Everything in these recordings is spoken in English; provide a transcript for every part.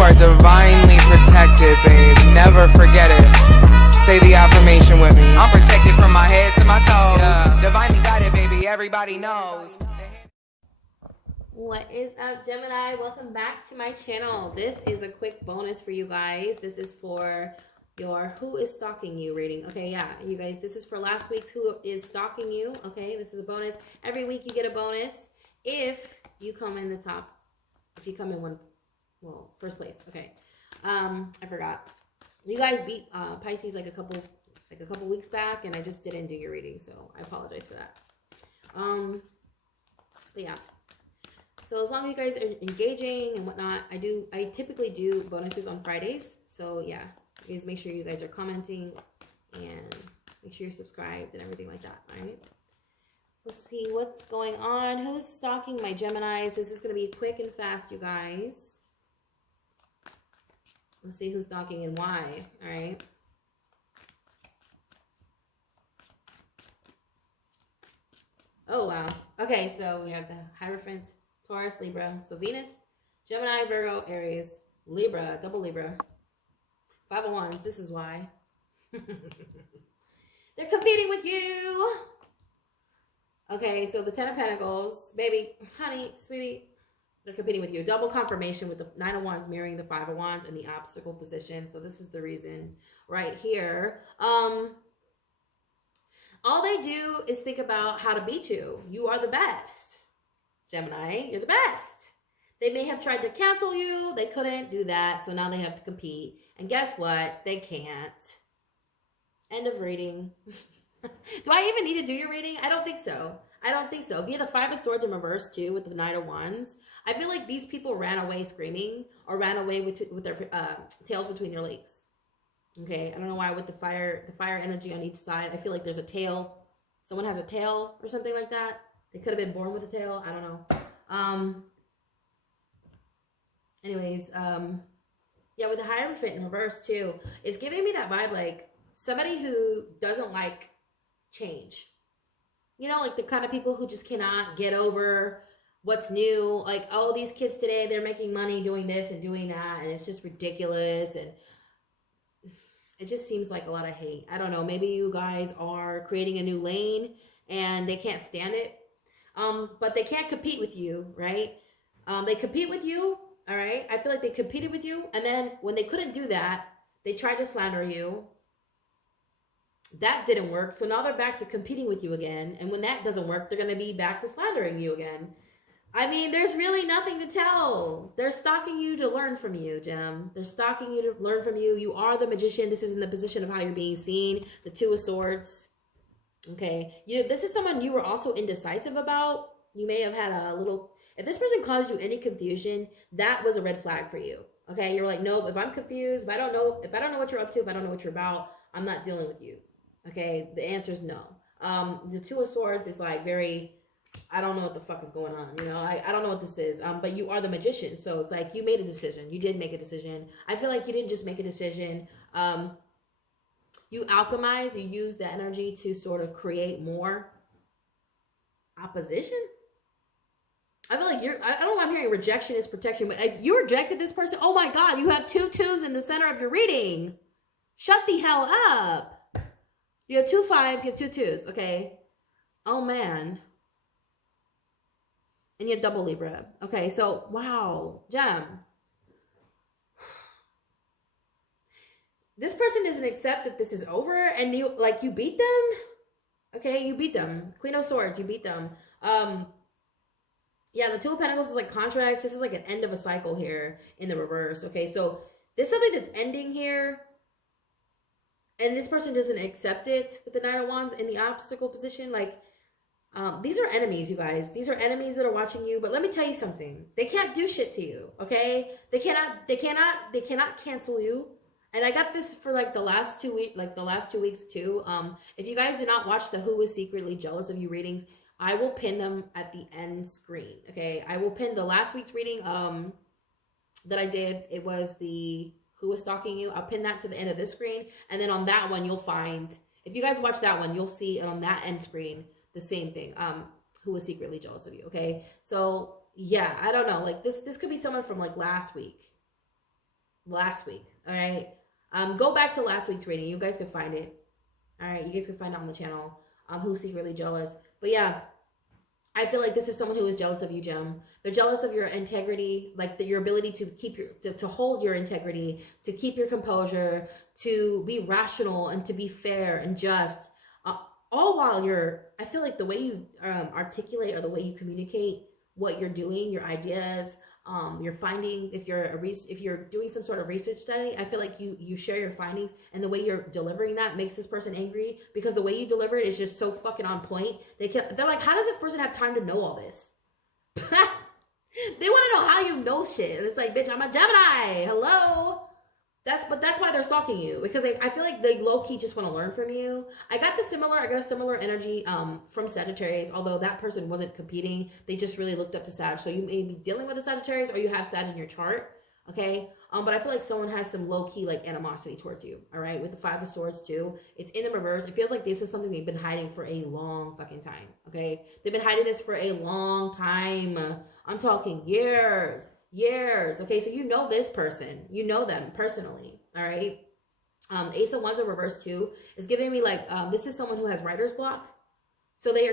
are divinely protected, babe. Never forget it. Say the affirmation with me. I'm protected from my head to my toes. Yeah. Divinely guided, baby. Everybody knows. What is up, Gemini? Welcome back to my channel. This is a quick bonus for you guys. This is for your Who is Stalking You reading. Okay, yeah, you guys, this is for last week's Who is Stalking You. Okay, this is a bonus. Every week you get a bonus if you come in the top, if you come in first place. Okay, I forgot. You guys beat Pisces like a couple weeks back, and I just didn't do your reading, so I apologize for that. But yeah. So as long as you guys are engaging and whatnot, I typically do bonuses on Fridays. So yeah, please make sure you guys are commenting and make sure you're subscribed and everything like that. All right. Let's see what's going on. Who's stalking my Geminis? This is going to be quick and fast, you guys. Let's see who's stalking and why. All right. Oh, wow. Okay, so we have the Hierophant, Taurus, Libra. So Venus, Gemini, Virgo, Aries, Libra, double Libra. 5 of Wands, this is why. They're competing with you. Okay, so the 10 of Pentacles. Baby, honey, sweetie, they're competing with you. Double confirmation with the 9 of Wands mirroring the 5 of Wands in the obstacle position. So this is the reason right here. All they do is think about how to beat you. You are the best. Gemini, you're the best. They may have tried to cancel you. They couldn't do that. So now they have to compete. And guess what? They can't. End of reading. Do I even need to do your reading? I don't think so. I don't think so. If you have the 5 of Swords in reverse too with the 9 of Wands, I feel like these people ran away screaming or ran away with their tails between their legs. Okay, I don't know why with the fire energy on each side. I feel like there's a tail. Someone has a tail or something like that. They could have been born with a tail. I don't know. Anyways, yeah, with the Hierophant in reverse too, it's giving me that vibe like somebody who doesn't like change. You know, like the kind of people who just cannot get over what's new. Like, oh, these kids today, they're making money doing this and doing that, and it's just ridiculous, and it just seems like a lot of hate. I don't know. Maybe you guys are creating a new lane and they can't stand it. But they can't compete with you, right? They compete with you, all right? I feel like they competed with you. And then when they couldn't do that, they tried to slander you. That didn't work. So now they're back to competing with you again. And when that doesn't work, they're going to be back to slandering you again. I mean, there's really nothing to tell. They're stalking you to learn from you, Gem. They're stalking you to learn from you. You are the magician. This is in the position of how you're being seen. The 2 of Swords. Okay. This is someone you were also indecisive about. You may have had a little... If this person caused you any confusion, that was a red flag for you. Okay? You're like, nope, if I'm confused, if I don't know what you're up to, if I don't know what you're about, I'm not dealing with you. Okay? The answer is no. The 2 of Swords is like very... I don't know what the fuck is going on, you know, I don't know what this is, but you are the magician, so it's like you made a decision, you did make a decision. I feel like you didn't just make a decision, you alchemize, you use the energy to sort of create more opposition. I feel like I don't know, I'm hearing rejection is protection, but if you rejected this person, oh my God, you have 2 2s in the center of your reading. Shut the hell up. You have 2 5s, you have 2 2s, okay? Oh man. And you have double Libra. Okay, so, wow. Gem. This person doesn't accept that this is over and you beat them. Okay, you beat them. Queen of Swords, you beat them. Yeah, the 2 of Pentacles is like contracts. This is like an end of a cycle here in the reverse. Okay, so there's something that's ending here. And this person doesn't accept it with the 9 of Wands in the obstacle position. Like, these are enemies, you guys. These are enemies that are watching you. But let me tell you something. They can't do shit to you, okay? They cannot cancel you. And I got this for like the last 2 weeks too. If you guys did not watch the Who is Secretly Jealous of You readings, I will pin them at the end screen, okay? I will pin the last week's reading that I did. It was the Who is Stalking You. I'll pin that to the end of this screen. And then on that one, you'll find, if you guys watch that one, you'll see on that end screen the same thing. Who is secretly jealous of you, okay? So yeah, I don't know. Like this could be someone from like last week. last week. All right. Go back to last week's reading. You guys can find it. All right. You guys can find it on the channel. Who's secretly jealous. But yeah, I feel like this is someone who is jealous of you, Gem. They're jealous of your integrity, like your ability to keep to hold your integrity, to keep your composure, to be rational and to be fair and just. All while I feel like the way you articulate or the way you communicate what you're doing, your ideas, your findings. If you're doing some sort of research study, I feel like you share your findings, and the way you're delivering that makes this person angry, because the way you deliver it is just so fucking on point. They're like, how does this person have time to know all this? They want to know how you know shit, and it's like, bitch, I'm a Gemini. Hello. That's why they're stalking you, because I feel like they low-key just want to learn from you. I got a similar energy from Sagittarius, although that person wasn't competing. They just really looked up to Sag. So you may be dealing with a Sagittarius, or you have Sag in your chart, okay? But I feel like someone has some low-key like animosity towards you, all right? With the Five of Swords too. It's in the reverse. It feels like this is something they've been hiding for a long fucking time, okay? They've been hiding this for a long time. I'm talking years. Okay, so you know this person, you know them personally, all right? Ace of Wands in reverse too is giving me like this is someone who has writer's block, so they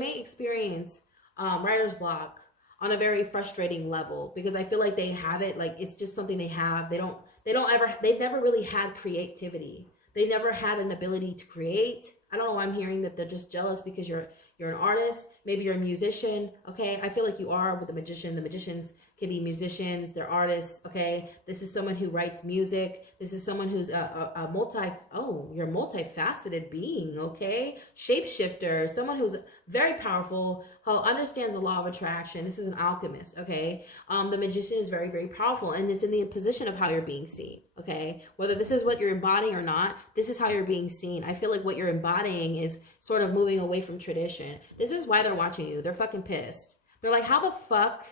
may experience writer's block on a very frustrating level, because I feel like they have it, like it's just something they have. They've never really had creativity. They never had an ability to create. I don't know why I'm hearing that they're just jealous because you're an artist. Maybe you're a musician, okay? I feel like you are with the magician. The magicians can be musicians, they're artists, okay? This is someone who writes music. This is someone who's you're a multifaceted being, okay? Shapeshifter, someone who's very powerful, who understands the law of attraction. This is an alchemist, okay? The magician is very, very powerful, and it's in the position of how you're being seen, okay? Whether this is what you're embodying or not, this is how you're being seen. I feel like what you're embodying is sort of moving away from tradition. This is why they're watching you. They're fucking pissed. They're like, how the fuck?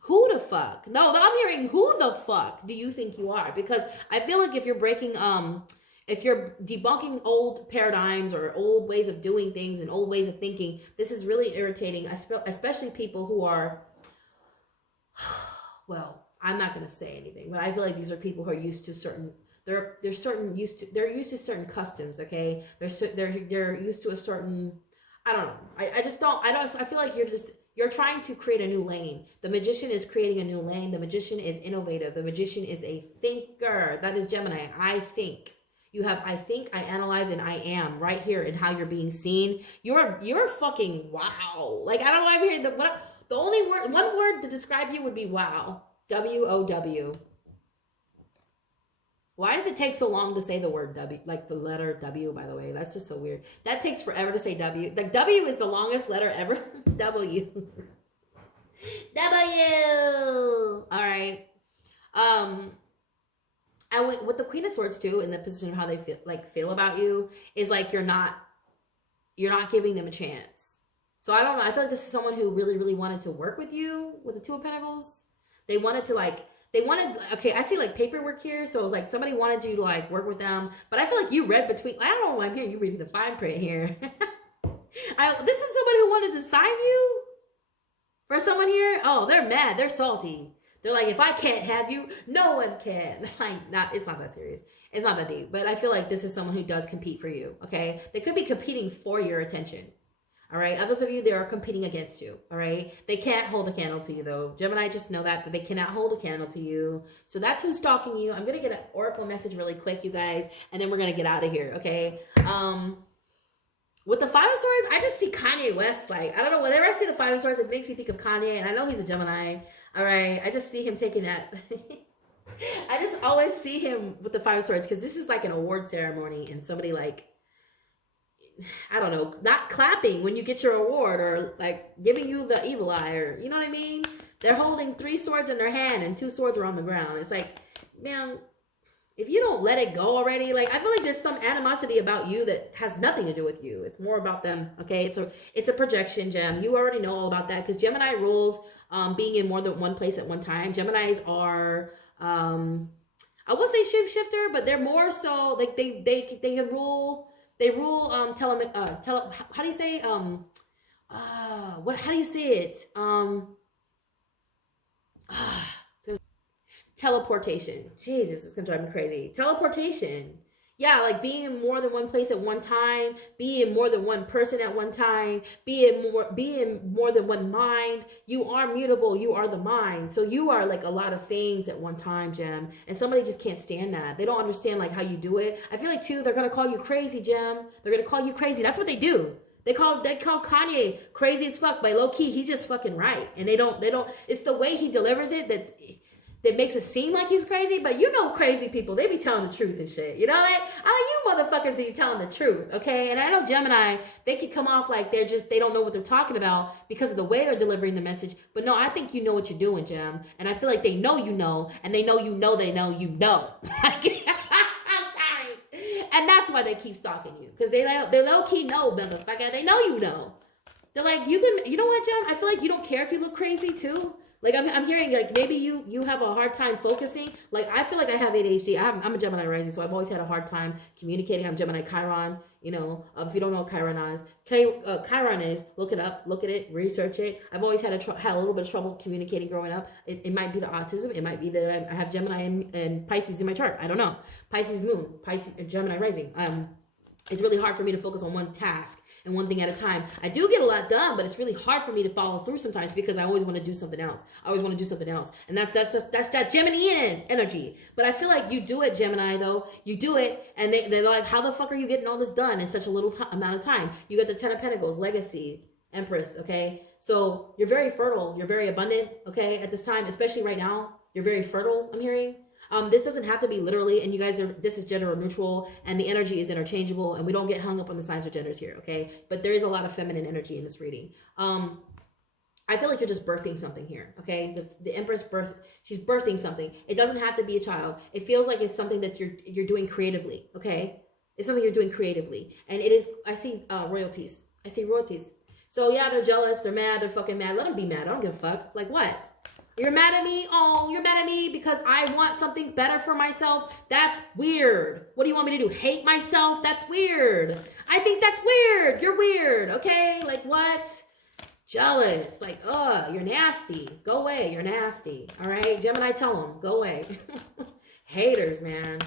Who the fuck? No, I'm hearing, who the fuck do you think you are? Because I feel like if you're breaking, if you're debunking old paradigms or old ways of doing things and old ways of thinking, this is really irritating, especially people who are, well, I'm not going to say anything, but I feel like these are people who are used to certain, they're used to certain customs, okay? They're used to a certain, I don't know. I feel like you're trying to create a new lane. The magician is creating a new lane. The magician is innovative. The magician is a thinker. That is Gemini. I think. You have I think, I analyze, and I am right here in how you're being seen. You're fucking wow. Like, I don't know, I'm hearing the only word, one word to describe you would be wow. W-O-W. Why does it take so long to say the word W, like the letter W, by the way? That's just so weird. That takes forever to say W. Like, W is the longest letter ever. W. W. All right. I went with the Queen of Swords too, in the position of how they feel about you, is like you're not giving them a chance. So I don't know. I feel like this is someone who really, really wanted to work with you with the Two of Pentacles. They wanted to okay, I see like paperwork here. So it was like somebody wanted you to like work with them. But I feel like you read between, I don't know why I'm here. You reading the fine print here. This is somebody who wanted to sign you for someone here. Oh, they're mad. They're salty. They're like, if I can't have you, no one can. Like, it's not that serious. It's not that deep. But I feel like this is someone who does compete for you, okay? They could be competing for your attention. All right, others of you, they are competing against you, all right? They can't hold a candle to you, though. Gemini, just know that they cannot hold a candle to you. So that's who's stalking you. I'm going to get an oracle message really quick, you guys, and then we're going to get out of here, okay? With the Five of Swords, I just see Kanye West. Like, I don't know, whenever I see the Five of Swords, it makes me think of Kanye, and I know he's a Gemini, all right? I just see him taking that. I just always see him with the Five of Swords, because this is like an award ceremony, and somebody like, I don't know, not clapping when you get your award, or like giving you the evil eye, or you know what I mean? They're holding 3 swords in their hand and 2 swords are on the ground. It's like, man, if you don't let it go already, like, I feel like there's some animosity about you that has nothing to do with you. It's more about them, okay? It's a projection, Gem. You already know all about that, because Gemini rules being in more than one place at one time. Geminis are, I would say shapeshifter, but they're more so, like, they can rule. They rule how do you say how do you say it? Teleportation. Jesus, it's gonna drive me crazy. Teleportation. Yeah, like being in more than one place at one time, being more than one person at one time, being more than one mind. You are mutable. You are the mind. So you are like a lot of things at one time, Gem. And somebody just can't stand that. They don't understand like how you do it. I feel like too, they're gonna call you crazy, Gem. They're gonna call you crazy. That's what they do. They call Kanye crazy as fuck, but low key, he's just fucking right. And they don't, it's the way he delivers it that makes it seem like he's crazy, but you know crazy people, they be telling the truth and shit. You know that? You motherfuckers be telling the truth, okay? And I know Gemini, they can come off like they don't know what they're talking about because of the way they're delivering the message. But no, I think you know what you're doing, Gem. And I feel like they know you know, and they know you know they know you know. I'm sorry. And that's why they keep stalking you. Because they low-key know, motherfucker. They know you know. They're like, you know what, Gem? I feel like you don't care if you look crazy, too. Like, I'm hearing, like, maybe you have a hard time focusing. Like, I feel like I have ADHD. I'm a Gemini rising, so I've always had a hard time communicating. I'm Gemini Chiron, you know. If you don't know what Chiron is, Chiron is, look it up, look at it, research it. I've always had a little bit of trouble communicating growing up. It might be the autism. It might be that I have Gemini and Pisces in my chart. I don't know. Pisces moon, Pisces, Gemini rising. It's really hard for me to focus on one task and one thing at a time. I do get a lot done, but it's really hard for me to follow through sometimes because I always want to do something else. And that's that Geminian energy. But I feel like you do it, Gemini, though. You do it, and they're like, how the fuck are you getting all this done in such a little amount of time? You get the Ten of Pentacles, legacy, Empress, okay? So you're very fertile. You're very abundant, okay? At this time, especially right now, you're very fertile, I'm hearing. This doesn't have to be literally, and you guys this is gender neutral, and the energy is interchangeable, and we don't get hung up on the signs or genders here, okay? But there is a lot of feminine energy in this reading. I feel like you're just birthing something here, okay? The Empress she's birthing something. It doesn't have to be a child. It feels like it's something that you're doing creatively, okay? It's something you're doing creatively, and it is. I see royalties. I see royalties. So yeah, they're jealous. They're mad. They're fucking mad. Let them be mad. I don't give a fuck. Like what? You're mad at me? Oh, you're mad at me because I want something better for myself? That's weird. What do you want me to do? Hate myself? That's weird. I think that's weird. You're weird, okay? Like what? Jealous. Like, you're nasty. Go away. You're nasty. All right? Gemini, tell them. Go away. Haters, man.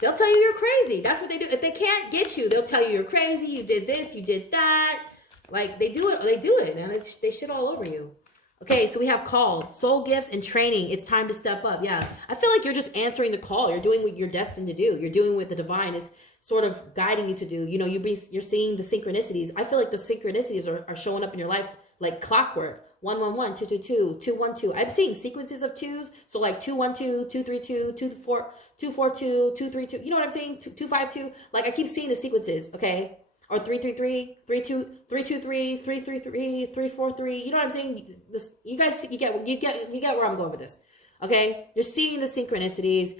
They'll tell you you're crazy. That's what they do. If they can't get you, they'll tell you you're crazy. You did this. You did that. Like, they do it. They do it, man. They shit all over you. Okay, so we have called, soul gifts and training. It's time to step up. Yeah, I feel like you're just answering the call. You're doing what you're destined to do. You're doing what the divine is sort of guiding you to do. You know, you're seeing the synchronicities. I feel like the synchronicities are showing up in your life like clockwork. 111, 222, 212. I'm seeing sequences of twos. So like 212, 232, 242, 232. You know what I'm saying? 252. Like I keep seeing the sequences, okay? Or 333, 323, 333, 343. You know what I'm saying? This, you guys, you get where I'm going with this. Okay, you're seeing the synchronicities.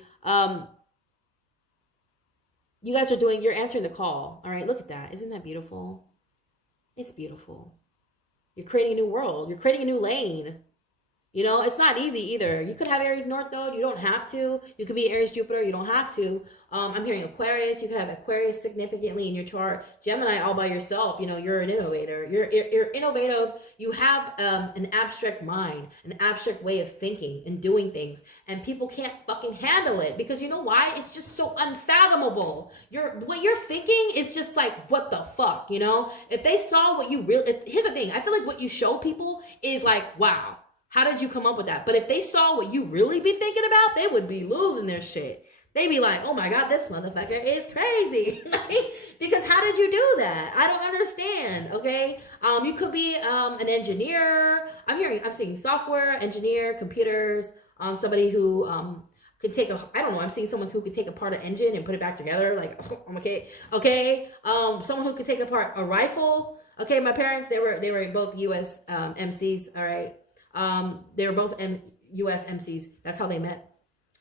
You guys you're answering the call. All right, look at that. Isn't that beautiful? It's beautiful. You're creating a new world. You're creating a new lane. You know, it's not easy either. You could have Aries North Node. You don't have to. You could be Aries Jupiter. You don't have to. I'm hearing Aquarius. You could have Aquarius significantly in your chart. Gemini all by yourself. You know, you're an innovator. You're innovative. You have an abstract mind, an abstract way of thinking and doing things. And people can't fucking handle it because you know why? It's just so unfathomable. What you're thinking is just like, what the fuck, you know? If they saw what you really... Here's the thing. I feel like what you show people is like, wow. How did you come up with that? But if they saw what you really be thinking about, they would be losing their shit. They'd be like, oh my God, this motherfucker is crazy. Because how did you do that? I don't understand, okay? You could be an engineer. I'm seeing software, engineer, computers, somebody who could take I'm seeing someone who could take apart an engine and put it back together. Like, okay. Someone who could take apart a rifle. Okay, my parents, they were both U.S. MCs, all right? They were both U.S. MCs. That's how they met.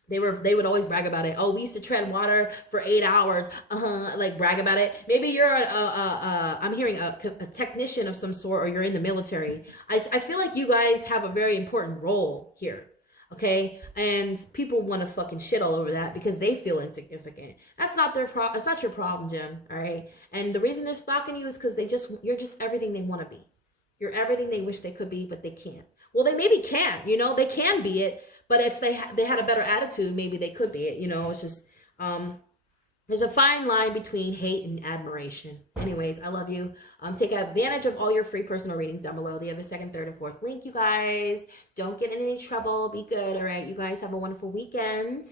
They would always brag about it. Oh, we used to tread water for 8 hours. Like brag about it. Maybe you're I'm hearing a technician of some sort, or you're in the military. I feel like you guys have a very important role here. Okay, and people want to fucking shit all over that because they feel insignificant. That's not their problem. It's not your problem, Jim. All right, and the reason they're stalking you is because you're just everything they want to be. You're everything they wish they could be, but they can't. Well, they maybe can, you know, they can be it, But if they had a better attitude, maybe they could be. You know, it's just there's a fine line between hate and admiration. Anyways, I love you. Take advantage of all your free personal readings down below. They have the second, third, and fourth link, you guys. Don't get in any trouble. Be good, all right? You guys have a wonderful weekend.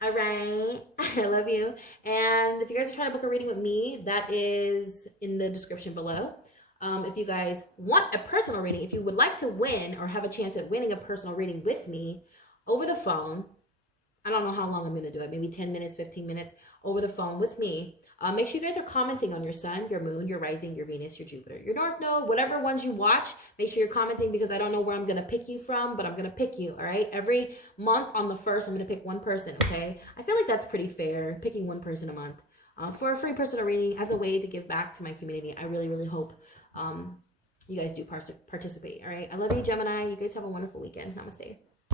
All right. I love you. And if you guys are trying to book a reading with me, that is in the description below. If you guys want a personal reading, if you would like to win or have a chance at winning a personal reading with me over the phone, I don't know how long I'm going to do it, maybe 10 minutes, 15 minutes over the phone with me. Make sure you guys are commenting on your sun, your moon, your rising, your Venus, your Jupiter, your North Node, whatever ones you watch. Make sure you're commenting because I don't know where I'm going to pick you from, but I'm going to pick you, all right? Every month on the 1st, I'm going to pick one person, okay? I feel like that's pretty fair, picking one person a month for a free personal reading as a way to give back to my community. I really, really hope you guys do participate, all right? I love you, Gemini. You guys have a wonderful weekend. Namaste.